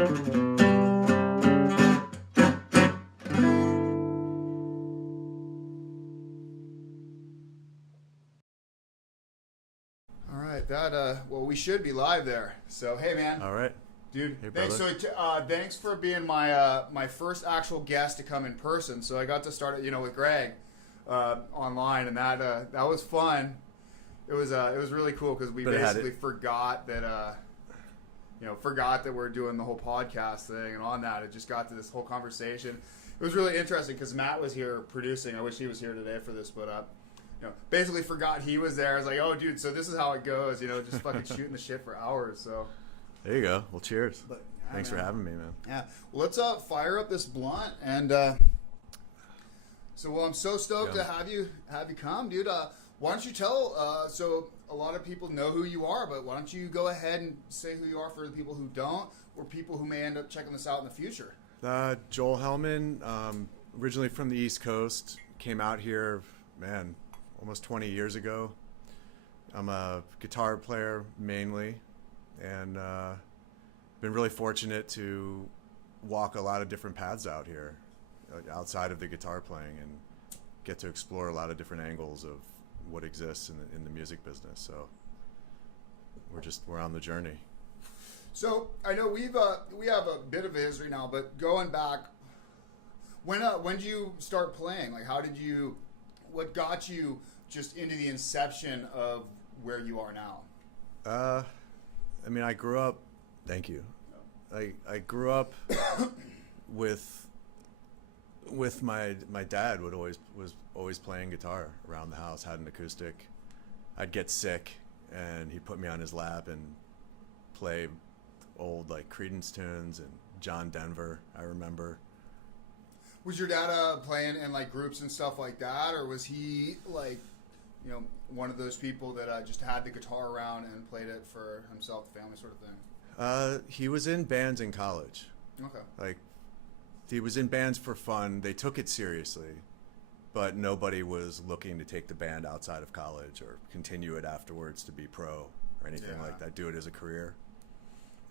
All right, well, we should be live there. So, hey, man. All right. Dude, hey, thanks. So, thanks for being my first actual guest to come in person. So I got to start, with Greg online, and that was fun. It was really cool because we basically forgot that we're doing the whole podcast thing, and on that it just got to this whole conversation. It was really interesting because Matt was here producing. I wish he was here today for this, but basically forgot he was there. I was like, oh, dude, so this is how it goes. Just fucking shooting the shit for hours. So. There you go. Well, cheers. But, thanks for having me, man. Yeah. Well, let's fire up this blunt, and I'm so stoked to have you come, dude. Why don't you tell? So a lot of people know who you are, but why don't you go ahead and say who you are for the people who don't, or people who may end up checking this out in the future? Joel Hellman, originally from the East Coast, came out here, man, almost 20 years ago. I'm a guitar player mainly. And been really fortunate to walk a lot of different paths out here, outside of the guitar playing, and get to explore a lot of different angles of what exists in the music business. So we're on the journey. So I know we have a bit of a history now, but going back, when did you start playing? Like, what got you just into the inception of where you are now? I grew up. Thank you. I grew up with my dad was always playing guitar around the house. Had an acoustic. I'd get sick, and he'd put me on his lap and play old Creedence tunes and John Denver. I remember. Was your dad playing in groups and stuff like that, or was he one of those people that just had the guitar around and played it for himself, the family sort of thing? He was in bands in college. Okay. He was in bands for fun. They took it seriously, but nobody was looking to take the band outside of college or continue it afterwards to be pro or anything like that, do it as a career.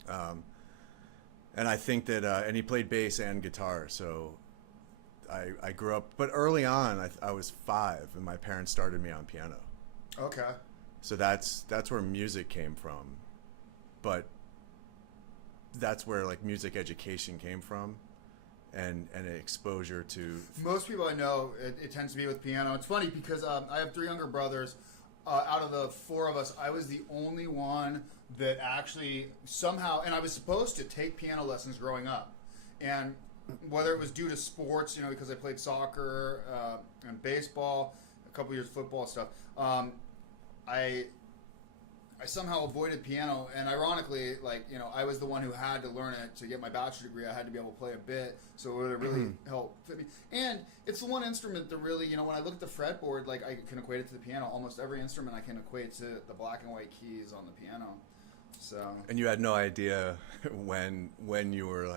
And I think that, and he played bass and guitar, so I grew up, but early on, I was 5, and my parents started me on piano. Okay. So that's where music came from, but that's where music education came from, and an exposure to. Most people I know, it tends to be with piano. It's funny because I have 3 younger brothers. Out of the 4 of us, I was the only one that actually somehow, and I was supposed to take piano lessons growing up, and whether it was due to sports, because I played soccer and baseball, a couple years football stuff, I somehow avoided piano, and ironically, I was the one who had to learn it to get my bachelor's degree. I had to be able to play a bit, so it would really help fit me. And it's the one instrument that really, when I look at the fretboard, I can equate it to the piano. Almost every instrument I can equate to the black and white keys on the piano. So. And you had no idea when you were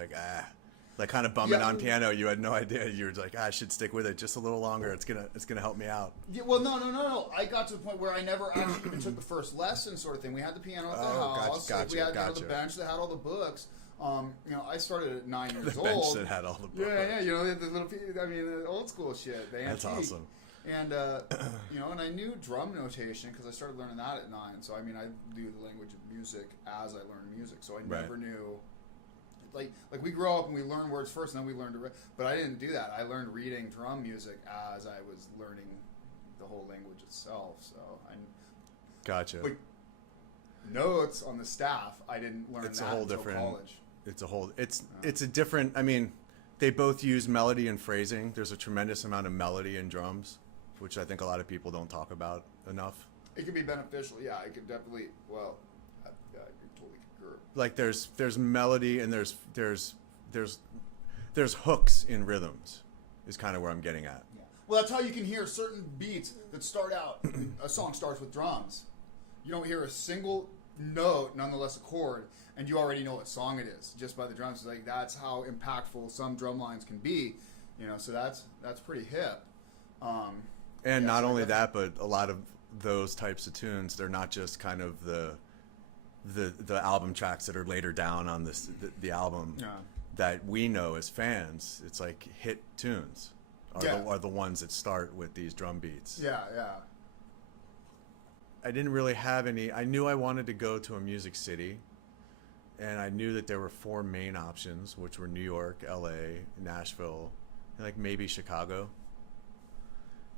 kind of bumming on piano. You had no idea. You were I should stick with it just a little longer. It's gonna help me out. Yeah, well, no. I got to the point where I never actually even took the first lesson, sort of thing. We had the piano at the house. Gotcha, we had the bench that had all the books. I started at 9 years old. The bench that had all the books. Yeah. The little, the old school shit. The That's antique. awesome. And and I knew drum notation because I started learning that at 9. So I do the language of music as I learned music. So I never knew. Like we grow up and we learn words first, and then we learn to read. But I didn't do that. I learned reading drum music as I was learning the whole language itself. So gotcha. But notes on the staff, I didn't learn it's that a whole until different, college. It's a different. They both use melody and phrasing. There's a tremendous amount of melody in drums, which I think a lot of people don't talk about enough. It can be beneficial. Yeah, it could definitely. Well, I totally concur. There's melody and there's hooks in rhythms, is kind of where I'm getting at. Yeah. Well, that's how you can hear certain beats that start out. A song starts with drums. You don't hear a single note, nonetheless a chord, and you already know what song it is just by the drums. That's how impactful some drum lines can be. So that's pretty hip. Not only that, but a lot of those types of tunes, they're not just kind of the the album tracks that are later down on the album that we know as fans. It's like hit tunes are the ones that start with these drum beats. Yeah. I didn't really have any. I knew I wanted to go to a music city, and I knew that there were 4 main options, which were New York, LA, Nashville, and like maybe Chicago.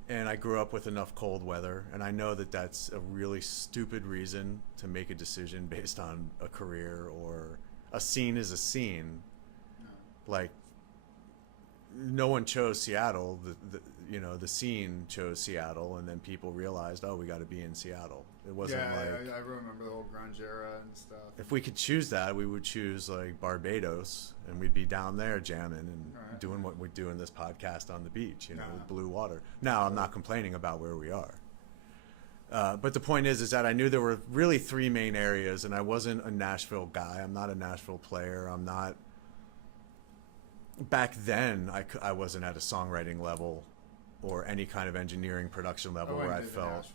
And I grew up with enough cold weather, and I know that that's a really stupid reason to make a decision based on a career or a scene is a scene. Like, no one chose Seattle. The scene chose Seattle, and then people realized, oh, we got to be in Seattle. It wasn't I remember the whole grunge era and stuff. If we could choose that, we would choose like Barbados, and we'd be down there jamming and doing what we do in this podcast on the beach, with blue water. Now, I'm not complaining about where we are. But the point is that I knew there were really 3 main areas, and I wasn't a Nashville guy. I'm not a Nashville player. I'm not. Back then, I wasn't at a songwriting level or any kind of engineering production level where I felt.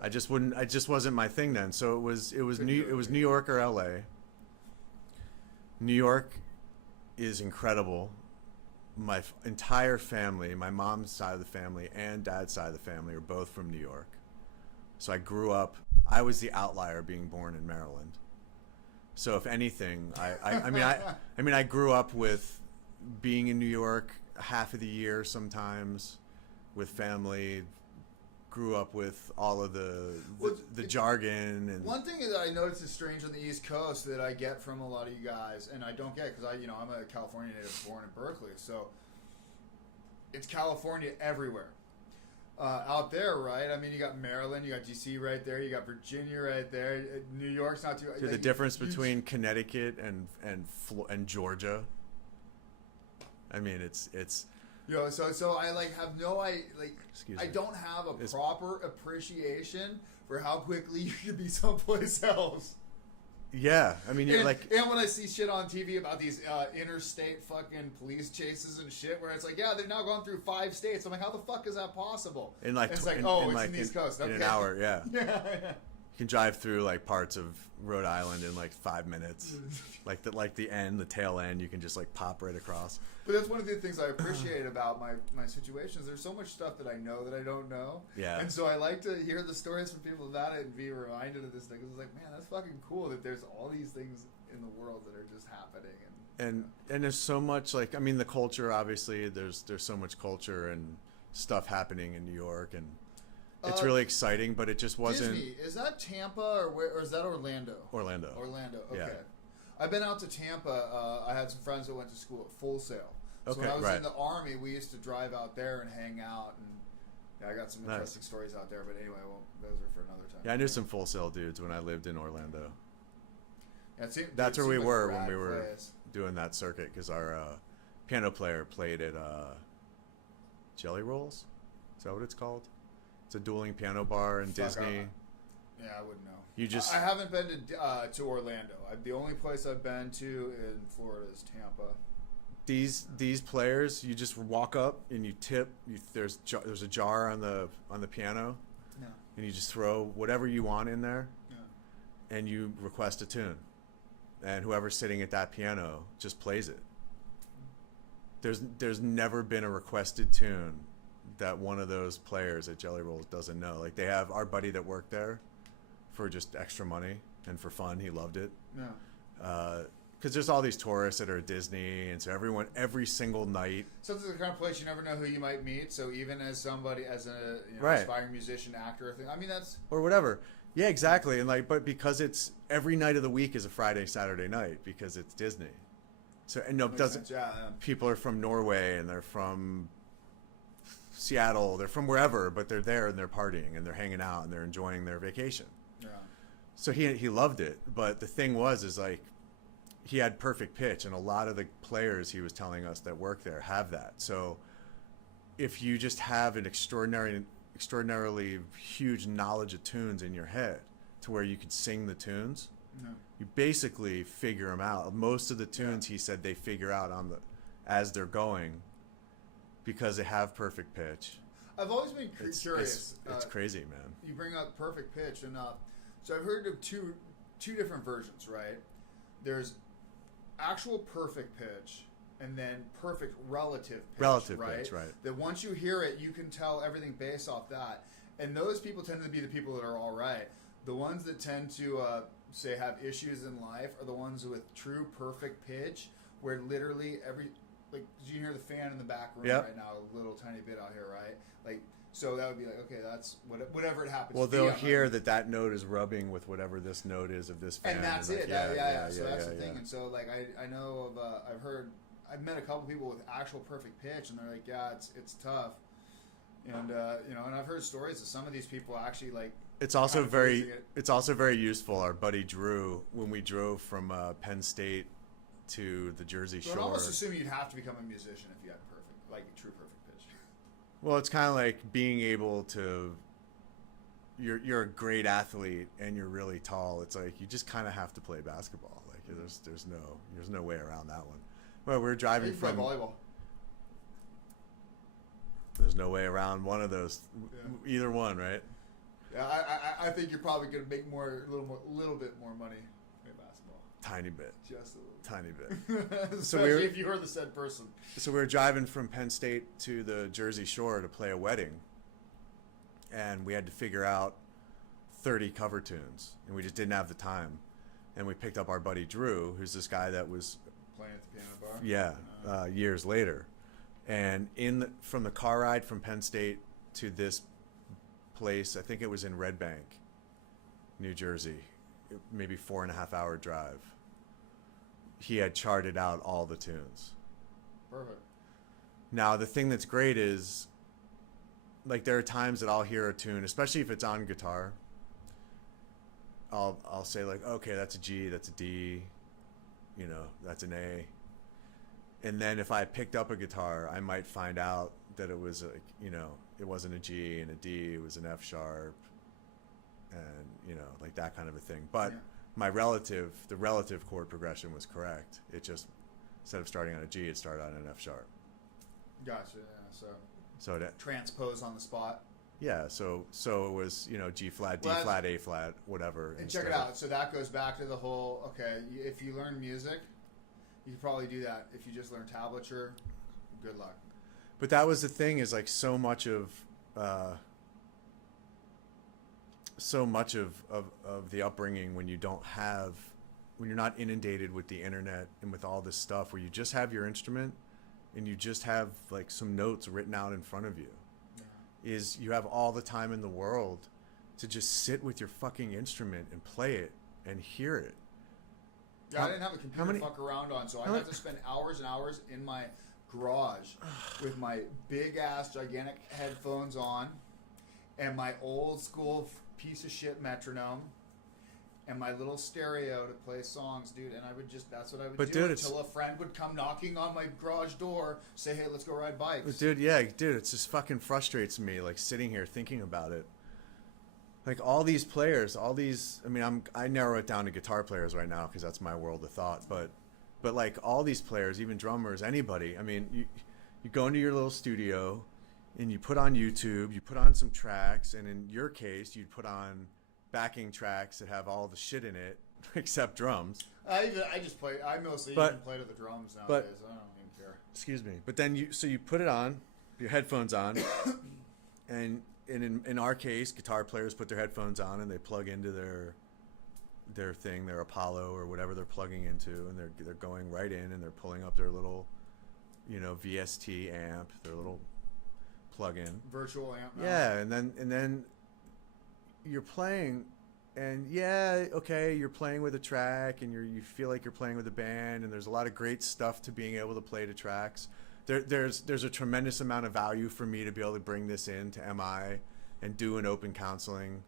I just wouldn't. I just wasn't my thing then. So it was New York or LA. New York is incredible. My entire family, my mom's side of the family and dad's side of the family, are both from New York. So I grew up. I was the outlier being born in Maryland. So if anything, I grew up with being in New York half of the year sometimes with family. Grew up with all of the jargon. And one thing that I noticed is strange on the East Coast that I get from a lot of you guys, and I don't get because I'm a California native born in Berkeley, so it's California everywhere. Out there, right? I mean, you got Maryland, you got DC right there, you got Virginia right there. New York's not too. So the difference between Connecticut and Georgia. I mean, it's. So I have no Excuse me. I don't have a proper appreciation for how quickly you can be someplace else. Yeah, I mean, and when I see shit on TV about these interstate fucking police chases and shit, where it's like, they've now gone through 5 states. I'm like, how the fuck is that possible? It's like, it's in the East Coast. In an hour, yeah. You can drive through like parts of Rhode Island in like 5 minutes, like the tail end. You can just like pop right across. But that's one of the things I appreciate about my situations. There's so much stuff that I know that I don't know. Yeah. And so I like to hear the stories from people about it and be reminded of this thing. It's like, man, that's fucking cool that there's all these things in the world that are just happening. And there's so much the culture. Obviously, there's so much culture and stuff happening in New York, and it's really exciting. But it just wasn't. Disney, is that Tampa or is that Orlando? Orlando. Okay. Yeah. I've been out to Tampa. I had some friends that went to school at Full Sail. So Okay, when I was right. in the Army, we used to drive out there and hang out, and I got some interesting stories out there. But anyway, those are for another time. Yeah, I knew some Full Sail dudes when I lived in Orlando. Yeah, that's where we were when we were doing that circuit, because our piano player played at Jelly Rolls. Is that what it's called? It's a dueling piano bar in Disney. Yeah, I wouldn't know. I haven't been to Orlando. The only place I've been to in Florida is Tampa. These players, you just walk up and you tip. There's a jar on the piano, and you just throw whatever you want in there, and you request a tune, and whoever's sitting at that piano just plays it. There's never been a requested tune that one of those players at Jelly Rolls doesn't know. Like, they have our buddy that worked there for just extra money and for fun. He loved it. Because there's all these tourists that are at Disney, and so every single night. So this is the kind of place you never know who you might meet. So even as somebody, as a aspiring musician, actor, I mean, that's or whatever. Yeah, exactly. And but because it's every night of the week is a Friday, Saturday night because it's Disney. So it doesn't. People are from Norway and they're from Seattle. They're from wherever, but they're there and they're partying and they're hanging out and they're enjoying their vacation. Yeah. So he loved it, but the thing was he had perfect pitch, and a lot of the players he was telling us that work there have that. So if you just have an extraordinarily huge knowledge of tunes in your head to where you could sing the tunes, you basically figure them out. Most of the tunes, he said, they figure out as they're going because they have perfect pitch. I've always been curious. It's crazy, man. You bring up perfect pitch, and so I've heard of two two different versions, right? There's actual perfect pitch and then perfect relative pitch, right? That once you hear it, you can tell everything based off that. And those people tend to be the people that are all right. The ones that tend to, say, have issues in life are the ones with true perfect pitch, where literally like, you hear the fan in the back room right now, a little tiny bit out here, right? Like, so that would be like, okay, that's whatever it happens. Well, they'll hear that note is rubbing with whatever this note is of this fan. And that's like, it. So that's the thing. And so, like, I know of, I've met a couple people with actual perfect pitch, and they're like, yeah, it's tough. And and I've heard stories of some of these people actually like. It's also very useful. Our buddy Drew, when we drove from Penn State to the Jersey Shore. I'd almost assume you'd have to become a musician if you had true perfect pitch. Well, it's kind of like being able to. You're a great athlete and you're really tall. It's like you just kind of have to play basketball. Like there's no way around that one. Well, we're driving from volleyball. There's no way around one of those, either one, right? Yeah, I think you're probably going to make a little bit more money playing basketball. Tiny bit. Just a little. Tiny bit. Especially if you were the said person. So we were driving from Penn State to the Jersey Shore to play a wedding, and we had to figure out 30 cover tunes, and we just didn't have the time. And we picked up our buddy Drew, who's this guy that was playing at the piano bar. Years later, and from the car ride from Penn State to this place, I think it was in Red Bank, New Jersey, maybe 4.5 hour drive. He had charted out all the tunes. Perfect. Now the thing that's great is, like, there are times that I'll hear a tune, especially if it's on guitar. I'll say like, okay, that's a G, that's a D, that's an A. And then if I picked up a guitar, I might find out that it was it wasn't a G and a D, it was an F sharp, and like that kind of a thing. But the relative chord progression was correct. It just, instead of starting on a G, it started on an F sharp. Gotcha. Yeah. So it transpose on the spot. Yeah. So it was G flat, D flat, A flat, whatever. And check it out. So that goes back to the whole. Okay, if you learn music, you could probably do that. If you just learn tablature, good luck. But that was the thing, is like so much of the upbringing, when you're not inundated with the internet and with all this stuff, where you just have your instrument and you just have like some notes written out in front of you, is you have all the time in the world to just sit with your fucking instrument and play it and hear it. Yeah, I didn't have a computer to fuck around on, so I had to spend hours and hours in my garage with my big ass gigantic headphones on and my old school piece of shit metronome and my little stereo to play songs, dude. And that's what I would do until a friend would come knocking on my garage door, say, hey, let's go ride bikes. Dude, it just fucking frustrates me, like, sitting here thinking about it. Like, all these players, I narrow it down to guitar players right now because that's my world of thought. But like, all these players, even drummers, anybody, you go into your little studio and you put on YouTube, you put on some tracks, and in your case, you'd put on backing tracks that have all the shit in it, except drums. I mostly even play to the drums nowadays. I don't even care. Excuse me. But then you put it on, your headphones on, and in our case, guitar players put their headphones on and they plug into their thing, their Apollo or whatever they're plugging into, and they're going right in and they're pulling up their little, VST amp, their little plug-in virtual amp. Yeah, and then you're playing, and you're playing with a track, and you feel like you're playing with a band, and there's a lot of great stuff to being able to play to tracks. There's a tremendous amount of value for me to be able to bring this in to MI and do an open counseling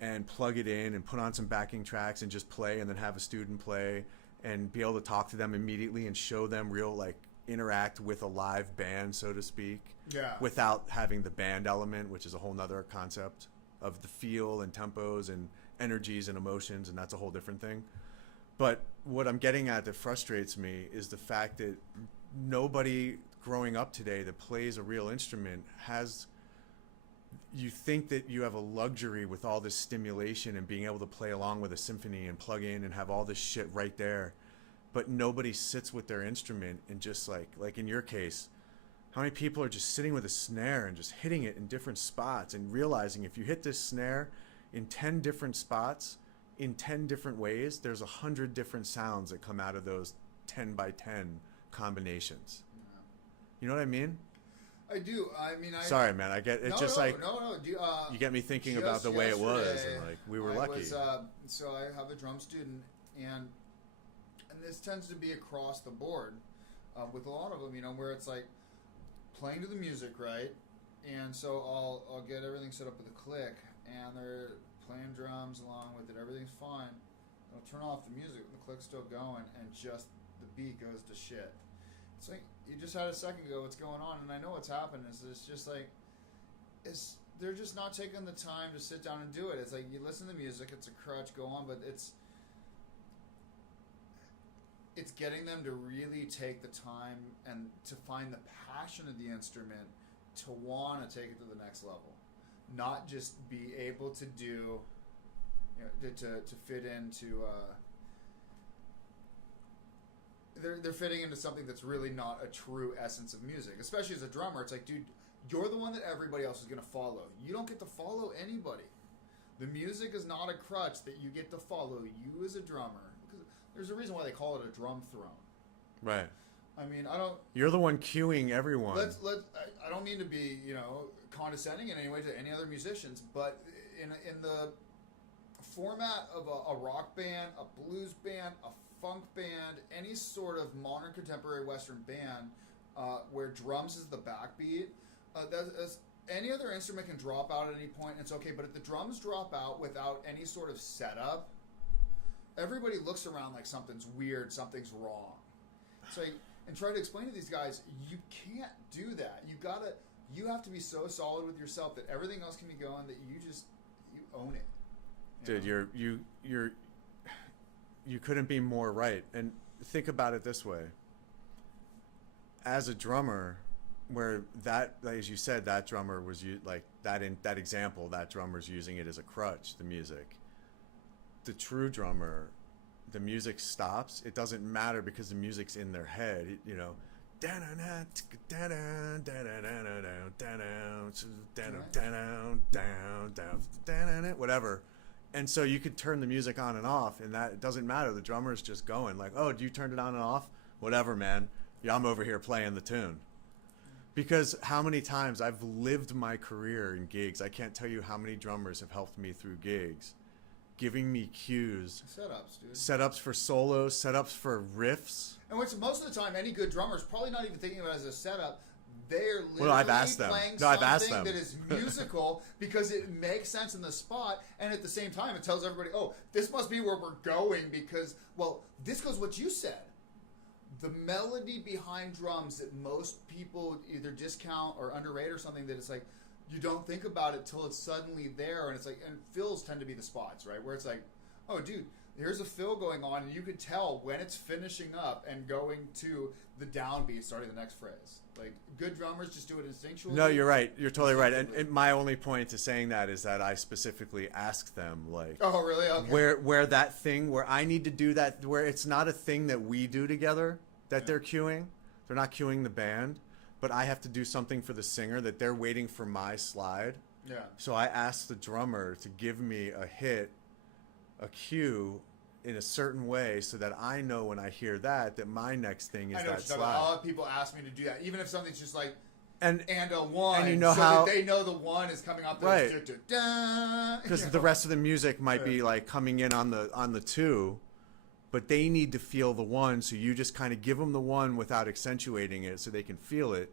and plug it in and put on some backing tracks and just play, and then have a student play and be able to talk to them immediately and show them real, like, interact with a live band, so to speak, without having the band element, which is a whole nother concept of the feel and tempos and energies and emotions, and that's a whole different thing. But what I'm getting at that frustrates me is the fact that nobody growing up today that plays a real instrument you think that you have a luxury with all this stimulation and being able to play along with a symphony and plug in and have all this shit right there, but nobody sits with their instrument and just like in your case, how many people are just sitting with a snare and just hitting it in different spots and realizing if you hit this snare in 10 different spots in 10 different ways, there's 100 different sounds that come out of those 10 by 10 combinations. Yeah. You know what I mean? I do. I mean, sorry, man. I get it's no. You get me thinking about the way it was, and like we were lucky. So I have a drum student, and this tends to be across the board with a lot of them. You know, where it's like playing to the music, right? And so I'll get everything set up with a click, and they're playing drums along with it. Everything's fine. I'll turn off the music, the click's still going, and just the beat goes to shit. It's like you just had a second ago. What's going on? And I know what's happened. It's just like they're just not taking the time to sit down and do it. It's like you listen to music. It's a crutch. Go on, but it's getting them to really take the time and to find the passion of the instrument to want to take it to the next level, not just be able to do, you know, to fit into. They're fitting into something that's really not a true essence of music. Especially as a drummer, it's like, dude, you're the one that everybody else is going to follow. You don't get to follow anybody. The music is not a crutch that you get to follow. You as a drummer, because there's a reason why they call it a drum throne. Right. I mean, I don't. You're the one cueing everyone. I don't mean to be, you know, condescending in any way to any other musicians, but in the format of a rock band, a blues band, a funk band, any sort of modern contemporary Western band where drums is the backbeat, any other instrument can drop out at any point, and it's okay. But if the drums drop out without any sort of setup, everybody looks around like something's weird, something's wrong. So, and try to explain to these guys, you can't do that. You have to be so solid with yourself that everything else can be going, that you own it. Dude, you couldn't be more right. And think about it this way. As a drummer, where that, as you said, that drummer was like that in that example, that drummer's using it as a crutch, the music. The true drummer, the music stops. It doesn't matter because the music's in their head. You know, whatever. And so you could turn the music on and off, and that it doesn't matter. The drummer's just going like, oh, you turned it on and off? Whatever, man. Yeah, I'm over here playing the tune. Because how many times I've lived my career in gigs, I can't tell you how many drummers have helped me through gigs, giving me cues. Setups, dude. Setups for solos, setups for riffs. And which most of the time, any good drummer is probably not even thinking about it as a setup. They're literally playing something that is musical because it makes sense in the spot, and at the same time it tells everybody, oh, this must be where we're going because, well, this goes what you said. The melody behind drums that most people either discount or underrate or something, that it's like you don't think about it till it's suddenly there, and it's like, and fills tend to be the spots, right, where it's like, oh, dude, there's a fill going on, and you could tell when it's finishing up and going to the downbeat starting the next phrase. Like, good drummers just do it instinctually. No, you're right. You're totally right. And my only point to saying that is that I specifically asked them, like, oh, really? Okay. Where that thing, where I need to do that, where it's not a thing that we do together, that they're cueing. They're not cueing the band, but I have to do something for the singer that they're waiting for my slide. Yeah. So I asked the drummer to give me a hit, a cue, in a certain way, so that I know when I hear that my next thing is that slide. A lot of people ask me to do that, even if something's just like and a one, and you know so how, that they know the one is coming up there, right? Because the rest of the music might be like coming in on the two, but they need to feel the one, so you just kind of give them the one without accentuating it, so they can feel it.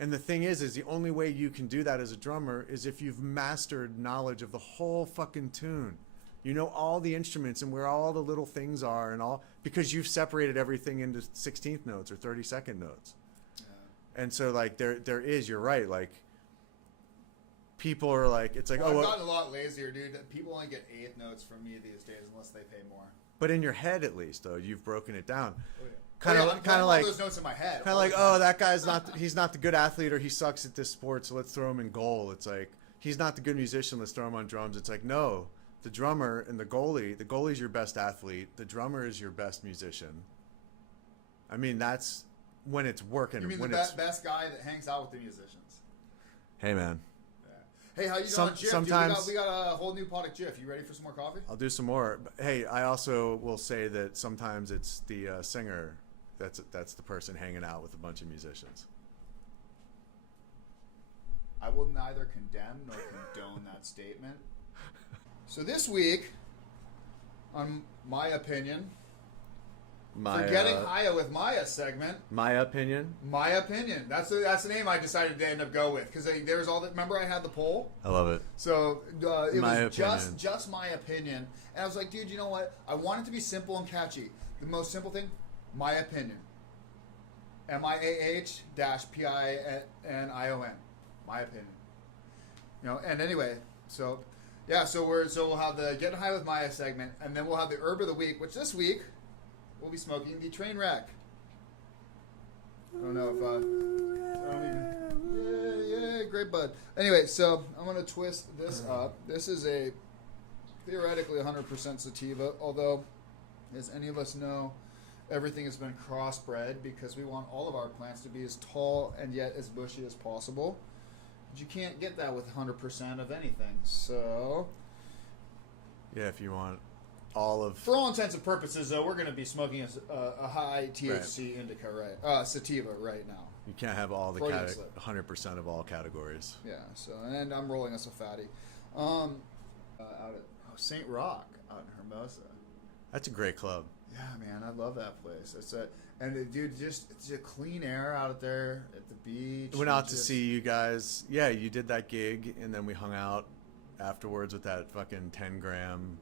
And the thing is the only way you can do that as a drummer is if you've mastered knowledge of the whole fucking tune. You know all the instruments and where all the little things are, and all, because you've separated everything into 16th notes or 32nd notes. Yeah. And so like there is, you're right, like people are like, it's like, I've gotten a lot lazier, dude. People only get 8th notes from me these days unless they pay more. But in your head, at least, though, you've broken it down. Oh, yeah. Kind of like those notes in my head. Kind of like, oh, that guy's not, he's not the good athlete, or he sucks at this sport, so let's throw him in goal. It's like, he's not the good musician, let's throw him on drums. It's like, no, the drummer and the goalie's your best athlete. The drummer is your best musician. I mean, that's when it's working. You mean when the best guy that hangs out with the musicians? Hey, man. Hey, how you doing, Jif? Sometimes Dude, we got a whole new pot of Jif. You ready for some more coffee? I'll do some more. But, hey, I also will say that sometimes it's the singer that's the person hanging out with a bunch of musicians. I will neither condemn nor condone that statement. So this week, on my opinion, for getting higher with Maya segment. Miah-pinion? Miah-pinion. That's the name I decided to end up go with because there was all that. Remember, I had the poll. I love it. So it was Miah-pinion. just my opinion, and I was like, dude, you know what? I want it to be simple and catchy. The most simple thing, my opinion. MIAH-PINION. My opinion. You know. And anyway, so yeah, so we'll have the Getting High with Maya segment, and then we'll have the Herb of the Week, which this week. We'll be smoking the train wreck. I don't know if yeah, great bud. Anyway, so I'm gonna twist this up. This is a theoretically 100% sativa, although, as any of us know, everything has been crossbred because we want all of our plants to be as tall and yet as bushy as possible. But you can't get that with 100% of anything. So, yeah, if you want. All of for all intents and purposes, though, we're going to be smoking a high THC indica, right? Sativa right now. You can't have all the 100% of all categories. Yeah. So, and I'm rolling us a fatty, out at St. Rock out in Hermosa. That's a great club. Yeah, man, I love that place. Dude, it's a clean air out there at the beach. Went out to see you guys. Yeah, you did that gig, and then we hung out afterwards with that fucking 10-gram.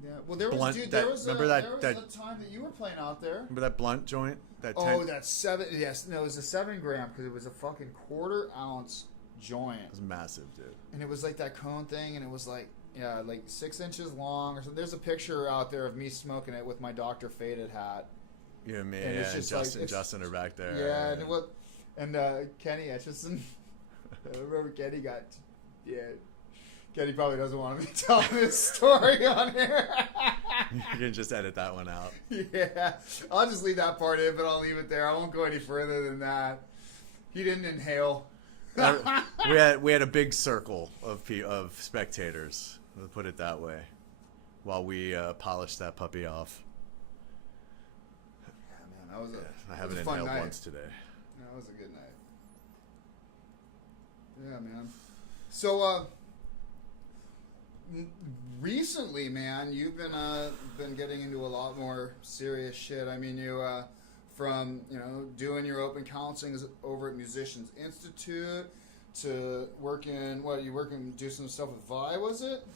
Yeah, well, there was blunt, there was a time that you were playing out there. Remember that blunt joint? That's 7. Yes, no, it was a 7 gram because it was a fucking 1/4 ounce joint. It was massive, dude. And it was like that cone thing, and it was like 6 inches long or something. There's a picture out there of me smoking it with my Dr. Faded hat. You and me, and Justin are back there. Yeah, and Kenny Etchison. I remember Kenny got Kenny probably doesn't want me telling this story on here. You can just edit that one out. Yeah, I'll just leave that part in, but I'll leave it there. I won't go any further than that. He didn't inhale. we had a big circle of spectators. Let's put it that way, while we polished that puppy off. Yeah, man, I haven't inhaled once today. That was a good night. Yeah, man. So, recently, man, you've been getting into a lot more serious shit. I mean, you from doing your open counseling over at Musicians Institute to working. Do some stuff with Vi, was it?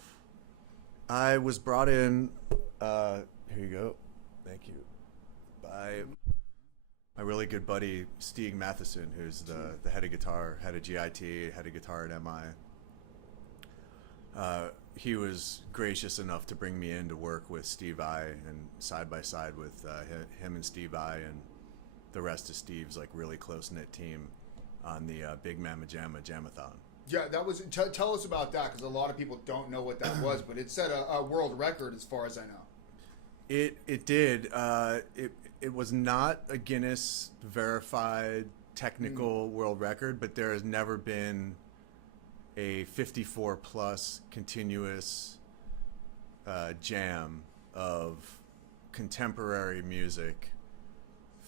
I was brought in. Here you go. Thank you. By my really good buddy Stieg Matheson, who's the head of guitar, head of GIT, head of guitar at MI. He was gracious enough to bring me in to work with Steve I and side by side with him and Steve I and the rest of Steve's like really close knit team on the Big Mama Jamma Jamathon. Yeah, that was. Tell us about that because a lot of people don't know what that was, but it set a world record as far as I know. It did. It was not a Guinness verified technical world record, but there has never been a 54 plus continuous jam of contemporary music.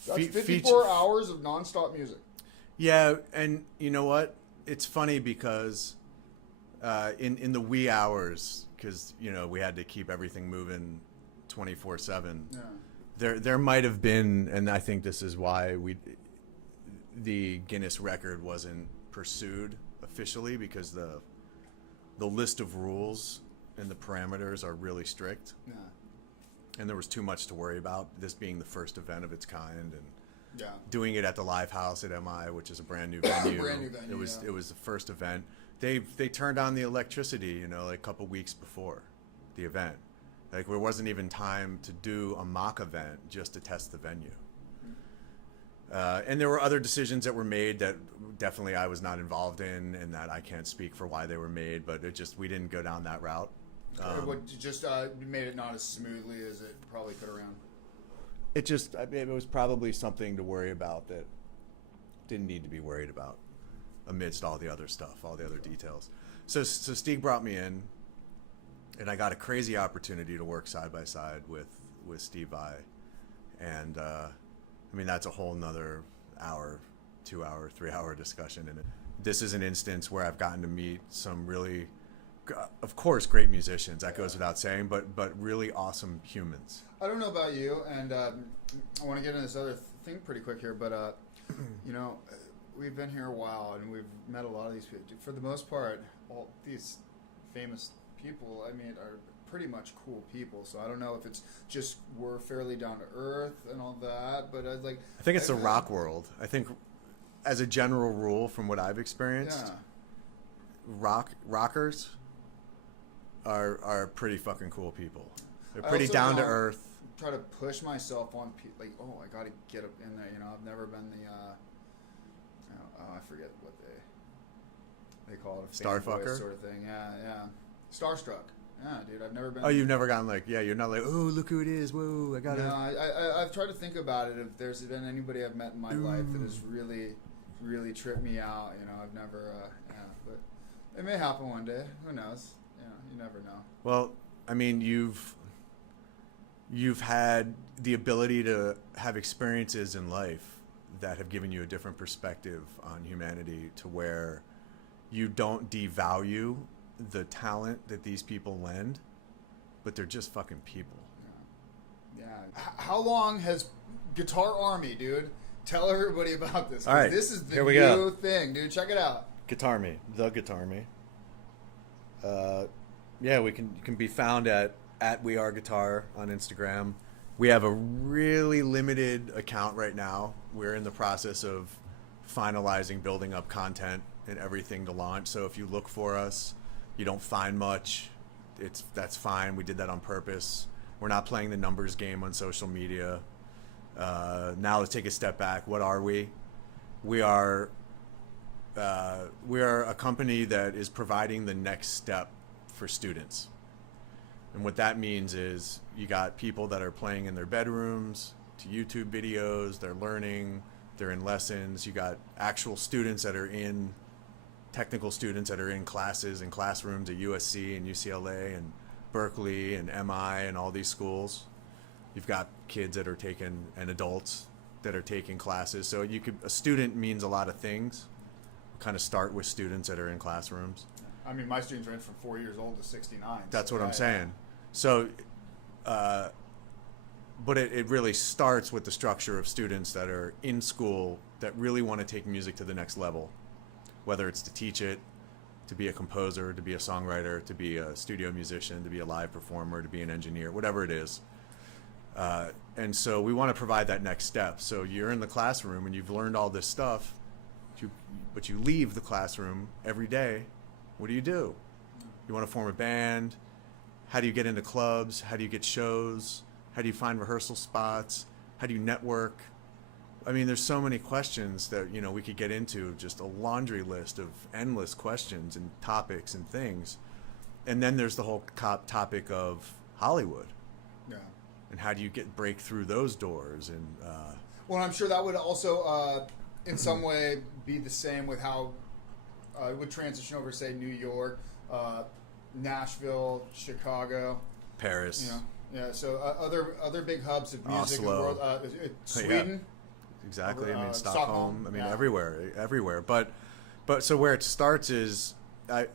That's 54 hours of nonstop music. Yeah, and you know what? It's funny because in the wee hours, because we had to keep everything moving 24/7. Yeah. There might have been, and I think this is why the Guinness record wasn't pursued officially, because the list of rules and the parameters are really strict. Yeah. And there was too much to worry about, this being the first event of its kind, and doing it at the Live House at MI, which is a brand new venue. It was the first event. They turned on the electricity, like a couple weeks before the event. Like, there wasn't even time to do a mock event just to test the venue. And there were other decisions that were made that definitely I was not involved in, and that I can't speak for why they were made, but we didn't go down that route. What just made it not as smoothly as it probably could have ran? It was probably something to worry about that didn't need to be worried about amidst all the other stuff, all the other details. So Stieg brought me in, and I got a crazy opportunity to work side by side with Steve Vai. And, I mean, that's a whole nother hour, 2 hour, 3 hour discussion. And this is an instance where I've gotten to meet some really, of course, great musicians. That goes without saying, but really awesome humans. I don't know about you, and I want to get into this other thing pretty quick here, but, you know, we've been here a while, and we've met a lot of these people. For the most part, all these famous people, I mean, are pretty much cool people. So I don't know if it's just we're fairly down to earth and all that, but I think it's the rock world. I think, as a general rule, from what I've experienced, rockers are pretty fucking cool people. They're pretty down to earth. Try to push myself on people, like, oh, I got to get up in there. You know, I've never been the I forget what they call it, a Starfucker sort of thing. Yeah, starstruck. Yeah, dude, I've never been. Oh, you've never gotten you're not like, oh, look who it is. Whoa, I got it. No, I've tried to think about it. If there's been anybody I've met in my life that has really, really tripped me out, you know, I've never. But it may happen one day. Who knows? You know, you never know. Well, I mean, you've had the ability to have experiences in life that have given you a different perspective on humanity, to where you don't devalue the talent that these people lend, but they're just fucking people. Yeah. How long has Guitarmy, dude? Tell everybody about this. All right. This is the Here we new go. thing, dude. Check it out. Guitarmy, the Guitarmy. Yeah, you can be found at We Are Guitar on Instagram. We have a really limited account right now. We're in the process of finalizing, building up content and everything to launch. So if you look for us, you don't find much, that's fine. We did that on purpose. We're not playing the numbers game on social media. Now let's take a step back. What are we? We are a company that is providing the next step for students. And what that means is you got people that are playing in their bedrooms to YouTube videos, they're learning, they're in lessons. You got actual students that are in, technical students that are in classes and classrooms at USC and UCLA and Berkeley and MI and all these schools. You've got kids that are taking, and adults that are taking classes. So a student means a lot of things. We'll kind of start with students that are in classrooms. I mean, my students range from 4 years old to 69. That's what I'm saying. So, but it really starts with the structure of students that are in school that really want to take music to the next level, whether it's to teach it, to be a composer, to be a songwriter, to be a studio musician, to be a live performer, to be an engineer, whatever it is. And so we want to provide that next step. So you're in the classroom and you've learned all this stuff, but you leave the classroom every day. What do? You want to form a band? How do you get into clubs? How do you get shows? How do you find rehearsal spots? How do you network? I mean, there's so many questions that, you know, we could get into, just a laundry list of endless questions and topics and things. And then there's the whole topic of Hollywood. Yeah. And how do you break through those doors? And well, I'm sure that would also, in some way, be the same with how it would transition over, say, New York, Nashville, Chicago, Paris. You know, yeah. So other big hubs of music in the Oslo. world. Sweden. Yeah. Exactly. I mean, Stockholm. Stockholm. I mean, Yeah. everywhere. But so where it starts is I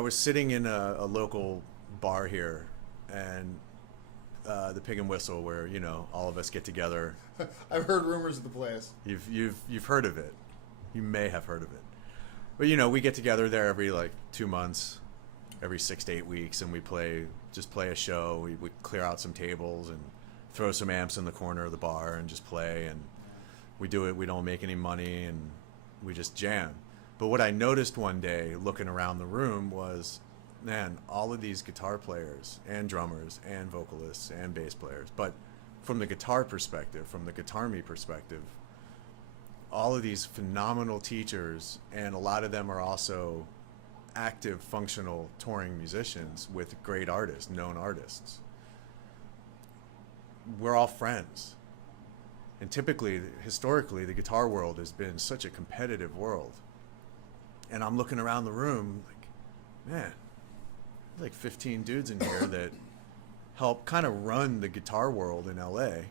was sitting in a local bar here, and the Pig and Whistle, where, you know, all of us get together. I've heard rumors of the place. You've heard of it. You may have heard of it. But, you know, we get together there every 2 months, every 6 to 8 weeks, and we play a show. We clear out some tables and throw some amps in the corner of the bar and just play. And we do it. We don't make any money, and we just jam. But what I noticed one day looking around the room was, man, all of these guitar players and drummers and vocalists and bass players, but from the guitar perspective, from the Guitarmy perspective, all of these phenomenal teachers, and a lot of them are also active, functional touring musicians with great artists, known artists. We're all friends. And typically, historically, the guitar world has been such a competitive world. And I'm looking around the room like, man, there's like 15 dudes in here that help kind of run the guitar world in LA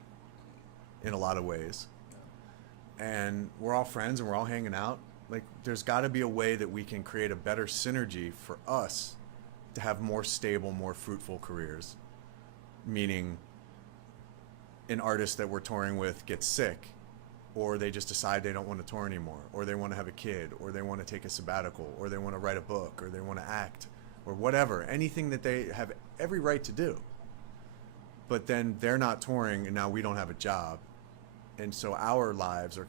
in a lot of ways. And we're all friends and we're all hanging out. Like, there's got to be a way that we can create a better synergy for us to have more stable, more fruitful careers. Meaning, an artist that we're touring with gets sick, or they just decide they don't want to tour anymore, or they want to have a kid, or they want to take a sabbatical, or they want to write a book, or they want to act, or whatever. Anything that they have every right to do. But then they're not touring, and now we don't have a job. And so our lives are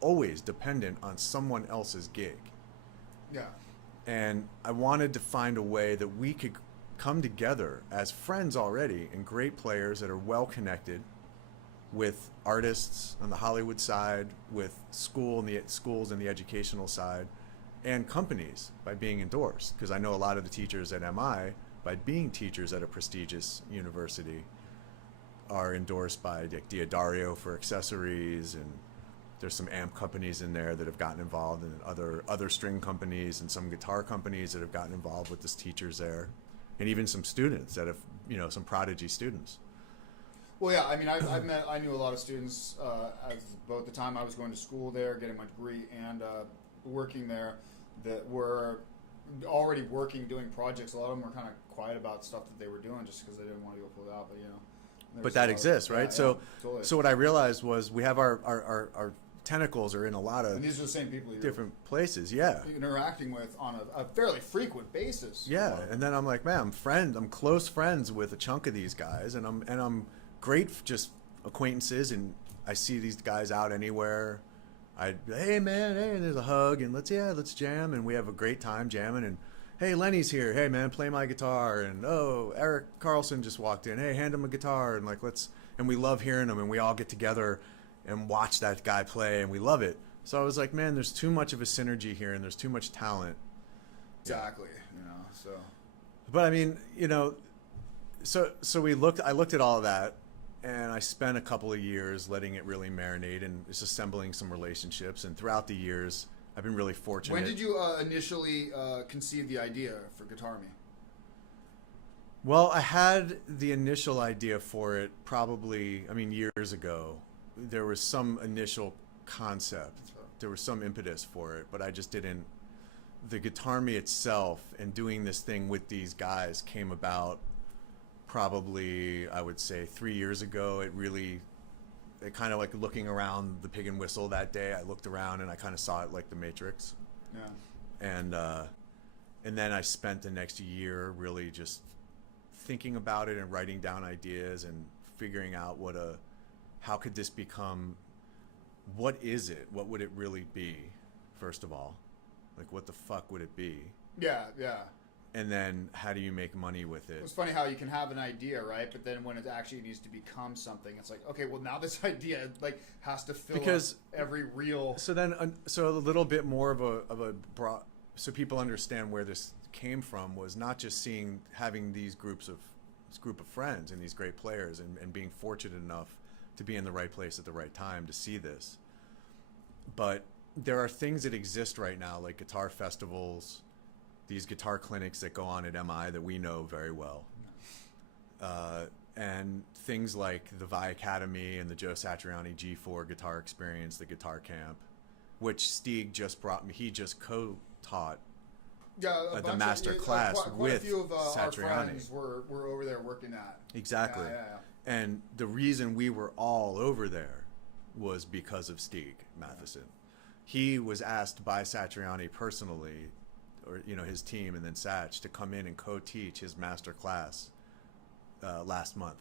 always dependent on someone else's gig. Yeah. And I wanted to find a way that we could come together as friends already and great players that are well connected with artists on the Hollywood side, with schools and the educational side, and companies by being endorsed. Because I know a lot of the teachers at MI, by being teachers at a prestigious university, are endorsed by Diadario for accessories, and there's some amp companies in there that have gotten involved, and other string companies and some guitar companies that have gotten involved with the teachers there, and even some students that have, some prodigy students. Well, yeah, I mean, I knew a lot of students as both the time I was going to school there, getting my degree, and working there, that were already working, doing projects. A lot of them were kind of quiet about stuff that they were doing just because they didn't want to go pulled out, but that exists, right? Yeah, totally. So what I realized was we have our tentacles are in a lot of and these are the same people you're different places, yeah. interacting with on a fairly frequent basis. Yeah, and then I'm like, man, I'm close friends with a chunk of these guys, and I'm great just acquaintances, and I see these guys out anywhere. Hey man, hey, and there's a hug, and let's jam, and we have a great time jamming, and hey, Lenny's here, hey man, play my guitar, and oh, Eric Carlson just walked in, hey, hand him a guitar, and and we love hearing them, and we all get together and watch that guy play, and we love it. So I was like, man, there's too much of a synergy here, and there's too much talent. Exactly, so. But I mean, so I looked at all of that, and I spent a couple of years letting it really marinate and just assembling some relationships. And throughout the years, I've been really fortunate. When did you initially conceive the idea for Guitarmy? Well, I had the initial idea for it probably, years ago. There was some initial concept. There was some impetus for it, but I just didn't. The Guitarmy itself and doing this thing with these guys came about probably, I would say, 3 years ago. It kind of like looking around the Pig and Whistle that day. I looked around and I kind of saw it like the Matrix. Yeah. And then I spent the next year really just thinking about it and writing down ideas and figuring out how could this become, what is it? What would it really be, first of all? Like, what the fuck would it be? Yeah. And then how do you make money with it? It's funny how you can have an idea, right? But then when it actually needs to become something, it's like, okay, well now this idea has to fill up every real. So a little bit more of a broad, so people understand where this came from, was not just having this group of friends and these great players and being fortunate enough to be in the right place at the right time to see this. But there are things that exist right now, like guitar festivals, these guitar clinics that go on at MI that we know very well. And things like the Vi Academy and the Joe Satriani G4 Guitar Experience, the Guitar Camp, which Stieg just brought me. He just co-taught the master class with a few of Satriani. Our friends were over there working that. Exactly. Yeah. And the reason we were all over there was because of Stieg Matheson. Yeah. He was asked by Satriani personally, or his team, and then Satch, to come in and co-teach his master class last month,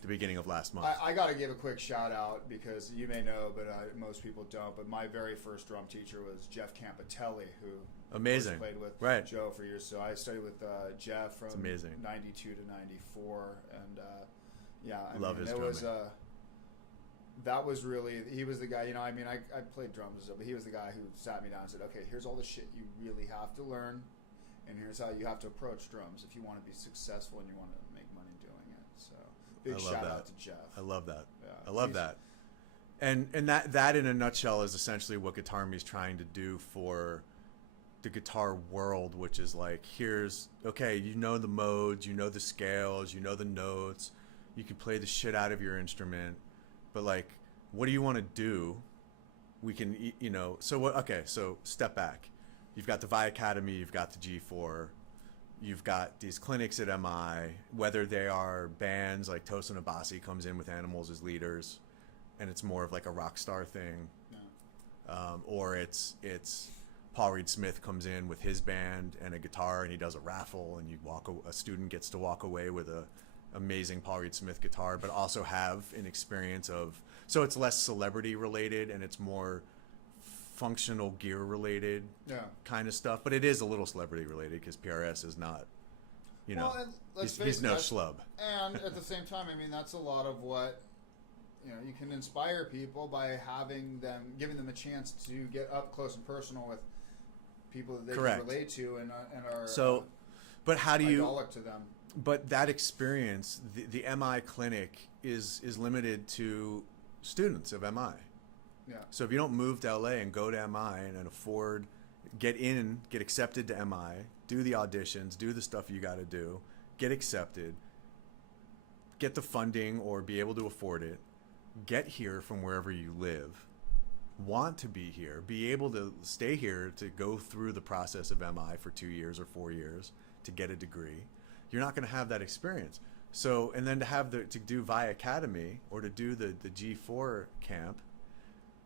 the beginning of last month. I got to give a quick shout out because you may know, but most people don't. But my very first drum teacher was Jeff Campitelli, who amazing played with Joe for years. So I studied with Jeff from 92 to 94, and I love his drumming. that was really, he was the guy, you know, I mean, I played drums and stuff, but he was the guy who sat me down and said, okay, here's all the shit you really have to learn, and here's how you have to approach drums if you want to be successful and you want to make money doing it. So big shout out to Jeff. I love that. Yeah. I love that. And that in a nutshell is essentially what Guitarmy is trying to do for the guitar world, which is like, here's, okay, you know the modes, you know the scales, you know the notes, you can play the shit out of your instrument, but like, what do you want to do? We can, you know, so what, okay, so step back. You've got the Vi Academy, you've got the G4, you've got these clinics at MI, whether they are bands like Tosin Abasi comes in with Animals as leaders, and it's more of like a rock star thing, or it's Paul Reed Smith comes in with his band and a guitar, and he does a raffle, and a student gets to walk away with a amazing Paul Reed Smith guitar, but also have an experience of, so it's less celebrity related and it's more functional gear related kind of stuff, but it is a little celebrity related because PRS is not, you know, he's no schlub. And at the same time, I mean, that's a lot of what, you know, you can inspire people by giving them a chance to get up close and personal with people that they can relate to and are so, but how do you idolic to them. But that experience, the MI clinic is limited to students of MI. Yeah. So if you don't move to LA and go to MI and afford, get accepted to MI, do the auditions, do the stuff you got to do, get accepted, get the funding or be able to afford it, get here from wherever you live, want to be here, be able to stay here to go through the process of MI for 2 years or 4 years to get a degree, you're not going to have that experience. So, and then to do Vi Academy or to do the G4 camp,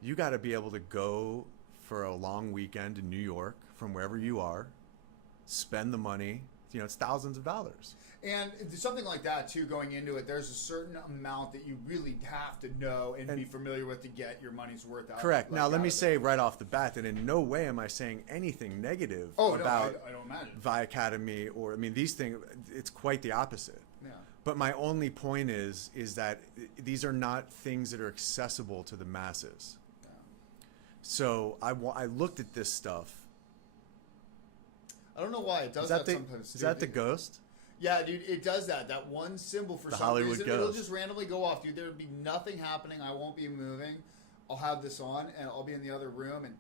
you got to be able to go for a long weekend in New York from wherever you are, spend the money, you know, it's thousands of dollars. And something like that, too, going into it, there's a certain amount that you really have to know and be familiar with to get your money's worth out. Correct. Now, let me say right off the bat that in no way am I saying anything negative about I don't imagine. Vi Academy or, I mean, these things, it's quite the opposite. Yeah. But my only point is that these are not things that are accessible to the masses. Yeah. So I looked at this stuff. I don't know why it does that sometimes. Is that the ghost? Yeah, dude, it does that. That one symbol for the some Hollywood reason, ghost. it'll just randomly go off, dude. There'll be nothing happening. I won't be moving. I'll have this on, and I'll be in the other room, and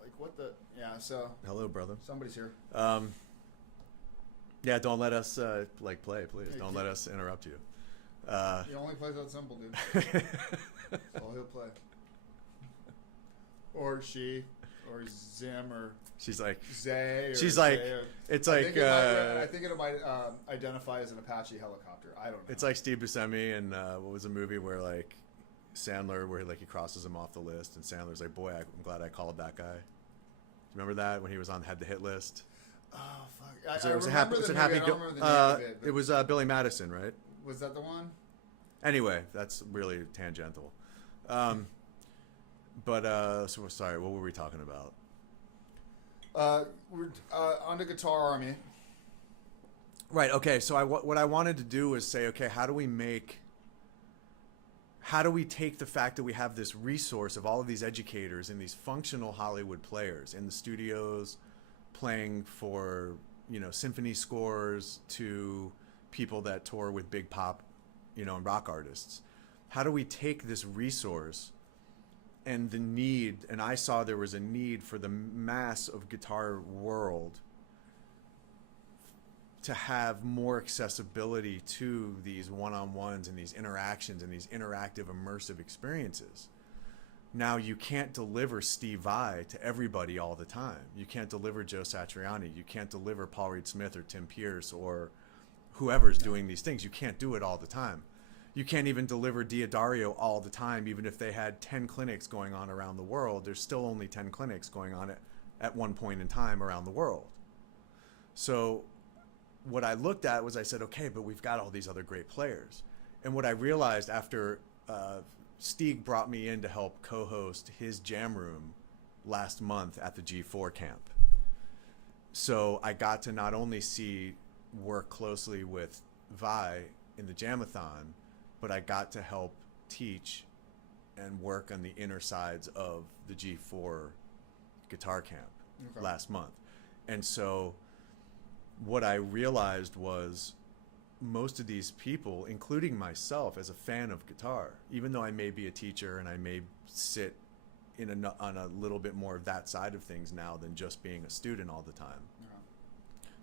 like, what the? Yeah, so. Hello, brother. Somebody's here. Yeah, don't let us, play, please. Don't let us interrupt you. He only plays that symbol, dude. That's all he'll play. Or she, or Zim, or... She's like, Zay. She's Zay, like, or, it's I like, think it might identify as an Apache helicopter. I don't know. It's like Steve Buscemi and what was a movie where like Sandler, where like he crosses him off the list, and Sandler's like, boy, I'm glad I called that guy. Do you remember that when he was on the hit list? Oh fuck! So I remember the movie. I don't remember the name of it. It was Billy Madison, right? Was that the one? Anyway, that's really tangential. But so sorry, what were we talking about? We're on the Guitarmy. Right. Okay. So what I wanted to do was say, okay, how do we take the fact that we have this resource of all of these educators and these functional Hollywood players in the studios, playing for, you know, symphony scores to people that tour with big pop, you know, and rock artists. How do we take this resource and the need, and I saw there was a need for the mass of guitar world to have more accessibility to these one-on-ones and these interactions and these interactive immersive experiences. Now, you can't deliver Steve Vai to everybody all the time. You can't deliver Joe Satriani. You can't deliver Paul Reed Smith or Tim Pierce or whoever's doing these things. You can't do it all the time. You can't even deliver Diodario all the time. Even if they had 10 clinics going on around the world, there's still only 10 clinics going on at one point in time around the world. So what I looked at was I said, okay, but we've got all these other great players. And what I realized after Stieg brought me in to help co-host his jam room last month at the G4 camp. So I got to not only work closely with Vi in the Jamathon, but I got to help teach and work on the inner sides of the G4 guitar camp last month. And so what I realized was most of these people, including myself as a fan of guitar, even though I may be a teacher and I may sit on a little bit more of that side of things now than just being a student all the time.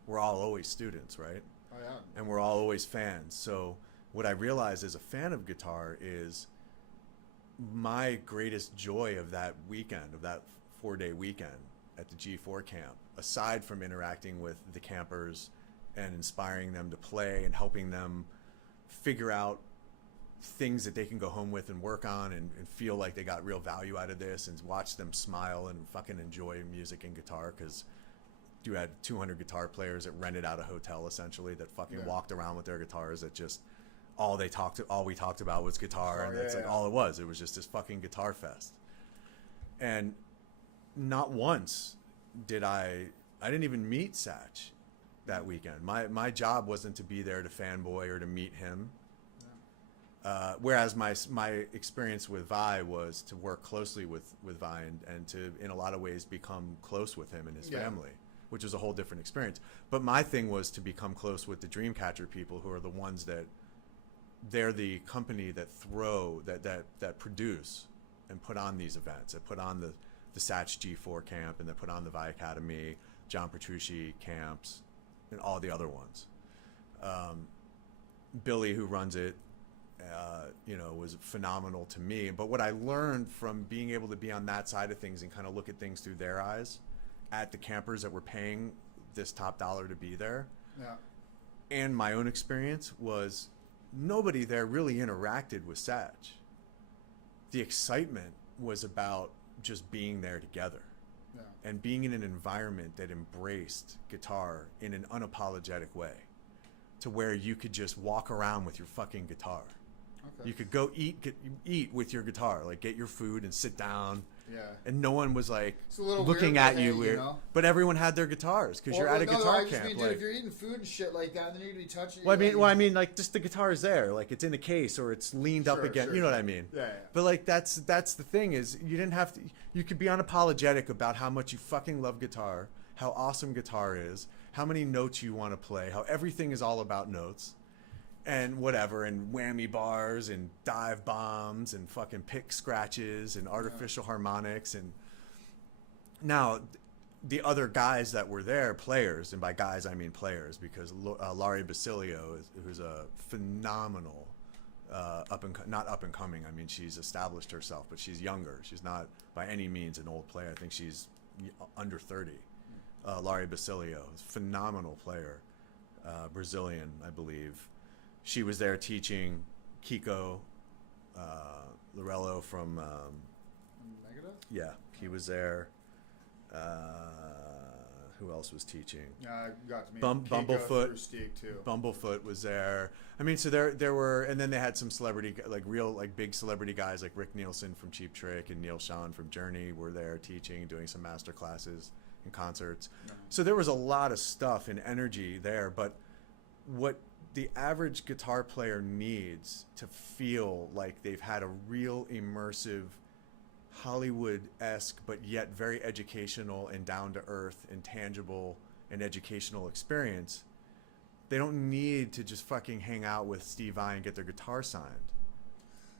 We're all always students, right? Oh, yeah. And we're all always fans. So what I realized as a fan of guitar is my greatest joy of that weekend, of that 4-day weekend at the G4 camp, aside from interacting with the campers and inspiring them to play and helping them figure out things that they can go home with and work on and feel like they got real value out of this, and watch them smile and fucking enjoy music and guitar, because you had 200 guitar players that rented out a hotel essentially, that fucking walked around with their guitars, that just all we talked about was guitar, and that's all it was. It was just this fucking guitar fest. And not once did I didn't even meet Satch that weekend. My job wasn't to be there to fanboy or to meet him. Whereas my experience with Vi was to work closely with Vi and to, in a lot of ways, become close with him and his family, which was a whole different experience. But my thing was to become close with the Dreamcatcher people, who are the ones that they're the company that produce and put on these events. They put on the Satch G4 camp, and they put on the Vi Academy, John Petrucci camps, and all the other ones. Billy, who runs it, was phenomenal to me. But what I learned from being able to be on that side of things and kind of look at things through their eyes at the campers that were paying this top dollar to be there, and my own experience, was nobody there really interacted with Satch. The excitement was about just being there together and being in an environment that embraced guitar in an unapologetic way, to where you could just walk around with your fucking guitar. You could go eat with your guitar, like get your food and sit down. And no one was like looking at you weird. But everyone had their guitars, because you're at a guitar camp. Dude, if you're eating food and shit like that, then you're gonna be touching. Well, I mean, like, just the guitar is there, like it's in a case or it's leaned up against. You know what I mean? But like that's the thing, is you didn't have to. You could be unapologetic about how much you fucking love guitar, how awesome guitar is, how many notes you want to play, how everything is all about notes. And whatever, and whammy bars, and dive bombs, and fucking pick scratches, and artificial harmonics. And now, the other guys that were there, players, and by guys I mean players, because Laurie Basilio, who's a phenomenal, not up and coming. I mean, she's established herself, but she's younger. She's not by any means an old player. I think she's under 30. Laurie Basilio, phenomenal player, Brazilian, I believe. She was there teaching Kiko Loureiro from Megadeth? Yeah, he was there. Who else was teaching? I got to meet Bumblefoot. Steak too. Bumblefoot was there. I mean, so there were, and then they had some celebrity, like big celebrity guys like Rick Nielsen from Cheap Trick and Neil Schon from Journey were there teaching, doing some master classes and concerts. So there was a lot of stuff and energy there. But what the average guitar player needs to feel like they've had a real immersive, Hollywood-esque, but yet very educational and down-to-earth and tangible and educational experience, they don't need to just fucking hang out with Steve Vai and get their guitar signed.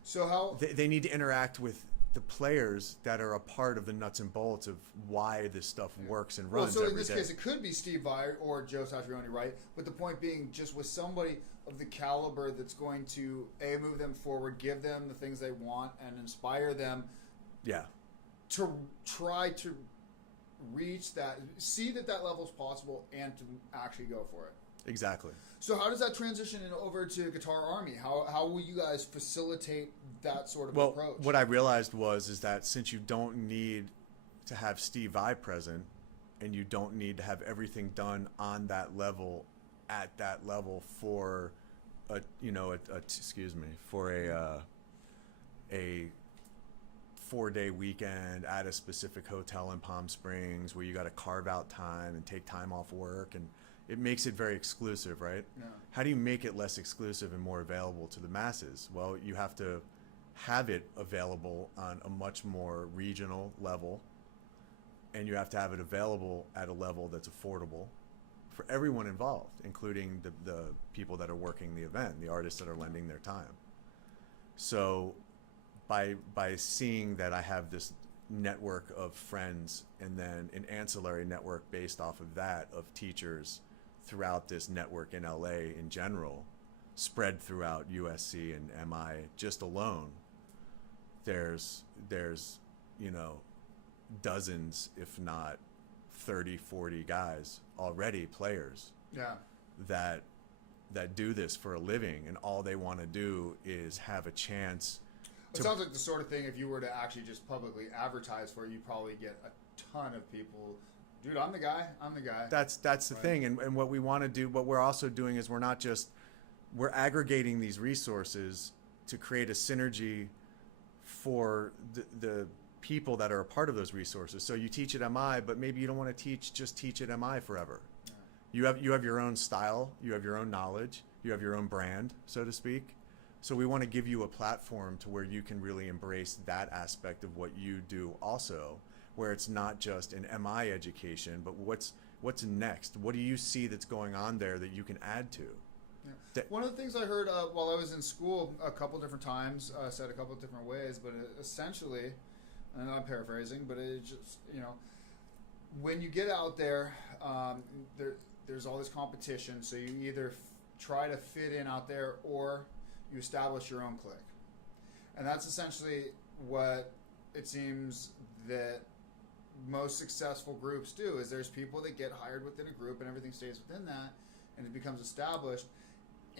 So how... They need to interact with the players that are a part of the nuts and bolts of why this stuff works and runs every day. So in this case, it could be Steve Vai or Joe Satriani, right? But the point being, just with somebody of the caliber that's going to, A, move them forward, give them the things they want, and inspire them to try to reach that, see that level's possible, and to actually go for it. Exactly. So how does that transition over to Guitar Army? How will you guys facilitate that sort of approach? Well, what I realized is that since you don't need to have Steve Vai present, and you don't need to have everything done on that level, at that level for a 4-day weekend at a specific hotel in Palm Springs where you got to carve out time and take time off work, and it makes it very exclusive, right? How do you make it less exclusive and more available to the masses? Well, you have to have it available on a much more regional level, and you have to have it available at a level that's affordable for everyone involved, including the people that are working the event, the artists that are lending their time. So by seeing that I have this network of friends and then an ancillary network based off of that of teachers throughout this network in LA in general, spread throughout USC and MI just alone, there's you know, dozens, if not 30, 40 guys already, players, that do this for a living, and all they want to do is have a chance. It sounds like the sort of thing, if you were to actually just publicly advertise for it, you'd probably get a ton of people. Dude, I'm the guy. That's the thing. And what we want to do, what we're also doing is we're aggregating these resources to create a synergy for the people that are a part of those resources. So you teach at MI, but maybe you don't want to teach at MI forever. Yeah. You have your own style, you have your own knowledge, you have your own brand, so to speak. So we want to give you a platform to where you can really embrace that aspect of what you do also, where it's not just an MI education, but what's next? What do you see that's going on there that you can add to? Yeah. One of the things I heard while I was in school a couple different times, said a couple of different ways, but essentially, and I'm paraphrasing, but it just, you know, when you get out there, there's all this competition, so you either try to fit in out there or you establish your own clique. And that's essentially what it seems that most successful groups do, is there's people that get hired within a group and everything stays within that and it becomes established.